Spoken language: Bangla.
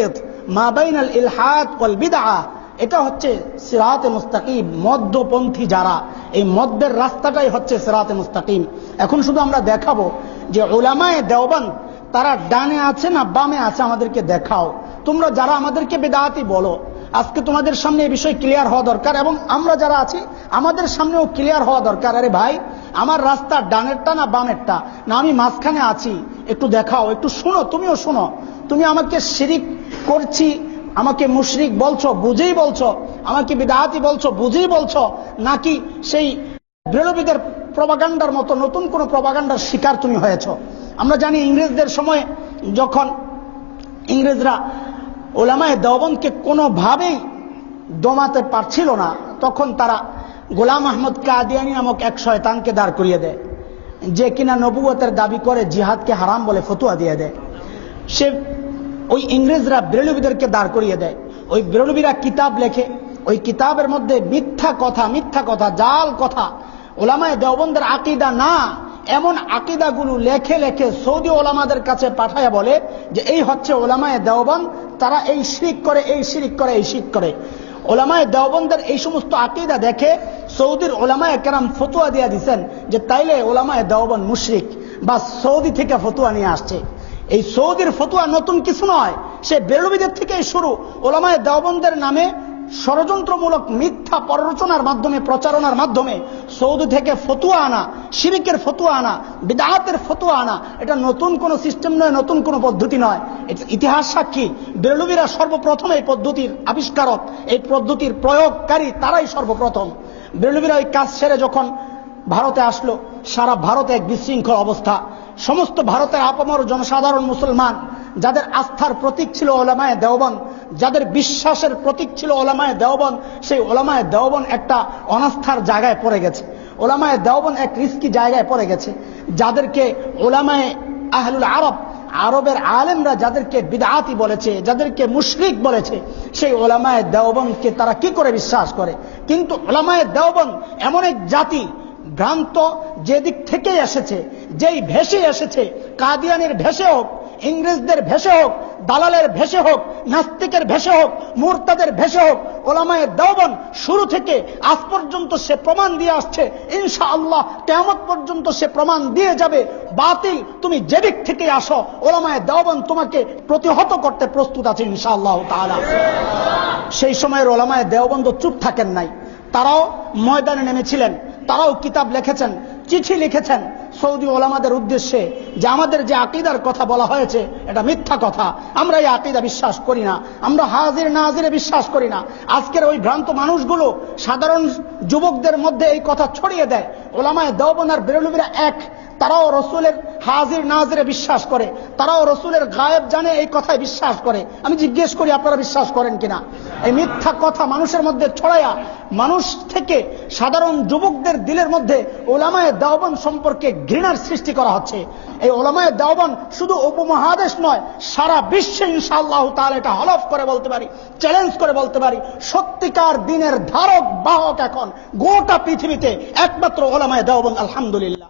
ওয়াসিত মা বাইনাল ইলহাদ ওয়াল বিদআ, এটা হচ্ছে সিরাতে মুস্তাকিম, মধ্যপন্থী যারা, এই মধ্যের রাস্তাটাই হচ্ছে সিরাতে মুস্তাকিম। এখন শুধু আমরা দেখাবো যে উলামায়ে দেওবন্দ তারা ডানে আছে না বামে আছে, আমাদেরকে দেখাও। তোমরা যারা আমাদেরকে বেদাতি বলো, আজকে তোমাদের সামনে এই বিষয় ক্লিয়ার হওয়া দরকার, এবং আমরা যারা আছি আমাদের সামনেও ক্লিয়ার হওয়া দরকার। আরে ভাই, আমার রাস্তা ডানেরটা না বামেরটা, না আমি মাঝখানে আছি, একটু দেখাও, একটু শোনো, তুমিও শোনো। তুমি আমাকে শিরিক করছি, আমাকে মুশরিক বলছো, বুঝেই বলছো, আমাকে বিদআতি বলছো, বুঝেই বলছো, নাকি সেই বেরলভীদের প্রপাগান্ডার মতো নতুন কোন প্রপাগান্ডার শিকার তুমি হয়েছো? আমরা জানি ইংরেজদের সময় যখন ইংরেজরা উলামায়ে দেওবন্দকে কোনোভাবেই দমাতে পারছিল না, তখন তারা গোলাম আহমদ কাদিয়ানী নামক এক শয়তানকে দাঁড় করিয়ে দেয়, যে কিনা নবুয়তের দাবি করে, জিহাদকে হারাম বলে ফতোয়া দিয়ে দেয়। সে ওই ইংরেজরা বেরলভীদেরকে দাঁড় করিয়ে দেয়, ওই বেরলভীরা কিতাব লেখে, ওই কিতাবের মধ্যে মিথ্যা কথা, জাল কথা, উলামায়ে দেওবন্দের আকীদা না এমন আকীদাগুলো লেখে লেখে সৌদি ওলামাদের কাছে পাঠায় বলে যে এই হচ্ছে উলামায়ে দেওবন্দ, তারা এই শিরক করে, এই শিরক করে, এই শিরক করে। উলামায়ে দেওবন্দের এই সমস্ত আকীদা দেখে সৌদির উলামায়ে কেরাম ফতোয়া দিয়ে দিচ্ছেন যে তাইলে উলামায়ে দেওবন্দ মুশরিক, বা সৌদি থেকে ফতোয়া নিয়ে আসছে। এই সৌদির ফতোয়া নতুন কিছু নয়, সে বেরলভীদের থেকেই শুরু। উলামায়ে দেওবন্দের নামে ষড়যন্ত্রমূলক মিথ্যা পররচনার মাধ্যমে, প্রচারণার মাধ্যমে সৌদি থেকে ফতোয়া আনা, শিরকের ফতোয়া আনা, বিদআতের ফতোয়া আনা, এটা নতুন কোন সিস্টেম নয়, নতুন কোন পদ্ধতি নয়। এটা ইতিহাস সাক্ষী, বেরলভীরা সর্বপ্রথম এই পদ্ধতির আবিষ্কারক, এই পদ্ধতির প্রয়োগকারী তারাই সর্বপ্রথম। বেরলভীরা এই কাজ সেরে যখন ভারতে আসলো, সারা ভারতে এক বিশৃঙ্খল অবস্থা। সমস্ত ভারতের আপামর জনসাধারণ মুসলমান, যাদের আস্থার প্রতীক ছিল উলামায়ে দেওবন্দ, যাদের বিশ্বাসের প্রতীক ছিল উলামায়ে দেওবন্দ, সেই উলামায়ে দেওবন্দ একটা অনাস্থার জায়গায় পড়ে গেছে। উলামায়ে দেওবন্দ এক রিস্কি জায়গায় পড়ে গেছে। যাদেরকে উলামায়ে আহলুল আরব, আরবের আলেমরা যাদেরকে বিদআতি বলেছে, যাদেরকে মুশরিক বলেছে, সেই উলামায়ে দেওবন্দকে তারা কি করে বিশ্বাস করে? কিন্তু উলামায়ে দেওবন্দ এমন এক জাতি, ভ্রান্ত যেদিক থেকে এসেছে, যেই ভেসে এসেছে, কাদিয়ানির ভেসে হোক, ইংরেজদের ভেসে হোক, দালালের ভেসে হোক, নাস্তিকের ভেসে হোক, মুরতাদের ভেসে হোক, উলামায়ে দেওবন্দ শুরু থেকে আজ পর্যন্ত সে প্রমাণ দিয়ে আসছে। ইনশাআল্লাহ কিয়ামত পর্যন্ত সে প্রমাণ দিয়ে যাবে। বাতিল তুমি যেদিক থেকে আসো, উলামায়ে দেওবন্দ তোমাকে প্রতিহত করতে প্রস্তুত আছে ইনশাআল্লাহ তাআলা। সেই সময়ের উলামায়ে দেওবন্দ চুপ থাকেন নাই, তারাও ময়দানে নেমেছিলেন, তারাও কিতাব লিখেছেন, চিঠি লিখেছেন সৌদি ওলামাদের উদ্দেশ্যে যে আমাদের যে আকীদার কথা বলা হয়েছে এটা মিথ্যা কথা, আমরা এই আকীদা বিশ্বাস করি না, আমরা হাজির নাজিরে বিশ্বাস করি না। আজকের ওই ভ্রান্ত মানুষগুলো সাধারণ যুবকদের মধ্যে এই কথা ছড়িয়ে দেয়। উলামায়ে দেওবন্দ আর বেরলভীরা এক, তারাও রসুলের হাজির নাজিরে বিশ্বাস করে, তারাও রসুলের গায়েব জানে, এই কথায় বিশ্বাস করে। আমি জিজ্ঞেস করি আপনারা বিশ্বাস করেন কিনা? এই মিথ্যা কথা মানুষের মধ্যে ছড়ায়া মানুষ থেকে সাধারণ যুবকদের দিলের মধ্যে উলামায়ে দেওবন্দ সম্পর্কে ঘৃণার সৃষ্টি করা হচ্ছে। এই উলামায়ে দেওবন্দ শুধু উপমহাদেশ নয়, সারা বিশ্বে ইনশাআল্লাহ তাআলা এটা হলফ করে বলতে পারি, চ্যালেঞ্জ করে বলতে পারি, সত্যিকার দিনের ধারক বাহক এখন গোটা পৃথিবীতে একমাত্র উলামায়ে দেওবন্দ। আলহামদুলিল্লাহ।